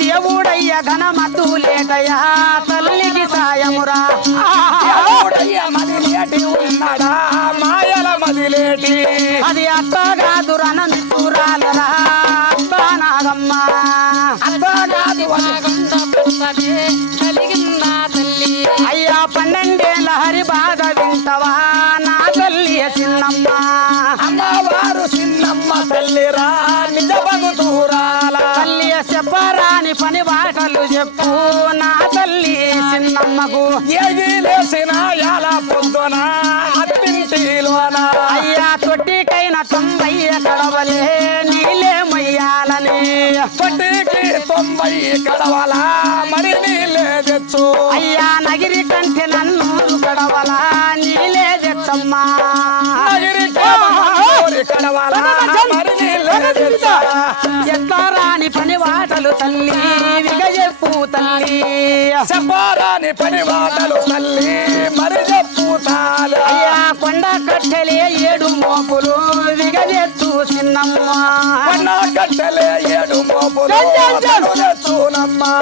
దేవుడయ్య ఘనమతు లేటయ్యా తల్లికి సాయమురా దేవుడయ్య మదిలేటి ఉన్నాడా మాయల మదిలేటి అది అత్తగాదు రణమితురాలరా అత్త నాగమ్మ అయ్యా 12 ఏళ్ల హరి బాధ వింటవా నా తల్లి చిన్నమ్మ అమ్మవారు చిన్నమ్మ తల్లిరా నిజ భగతురాల తల్లి చెప్పరాని పని బాటలు చెప్పు నా తల్లి చిన్నమ్మకు ఏగి లేసిన ఎలా పొద్దున అత్తింటిలోన అయ్యా తొట్టికైన 90 కడవలే నీలే మొయ్యాలని పట్టికి 90 కడవలా మరి నీళ్ళే తెచ్చు అయ్యా నగిరి కంటే నన్ను కడవలా నీలే తెచ్చమ్మా కడవలా మరి నీళ్ళే తెచ్చు ఎట్లా రాని పని వాటలు తల్లి విగ చెప్పు తల్లి చెప్పరాని పని వాటలు తల్లి మరి చెప్పుతాలు అయ్యా కొండ కట్టెలే 7 మోపులు విగ చెట్టు చిన్నమ్మ కట్టెలే 7 మోపులు తెచ్చునమ్మా